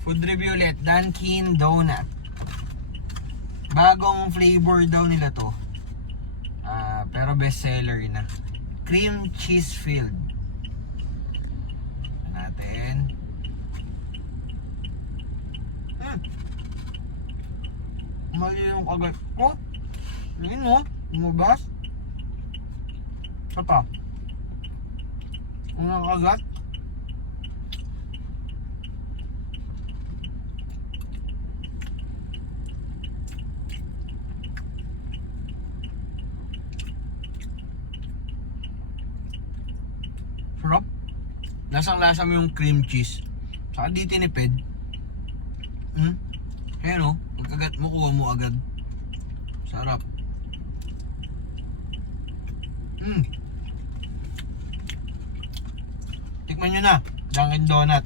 Food review ulit, Dunkin Donut. Bagong flavor daw nila to. Pero best seller na. Cream cheese filled. Natin. Mali yung kagat ko. Yun o, lumabas. Isa pa. Unang kagat. Sarap. Lasang-lasa mo yung cream cheese. Saka di tinipid. Ayan o. Pagkagat mo, kuha mo agad. Sarap. Tikman nyo na. Dunkin Donut.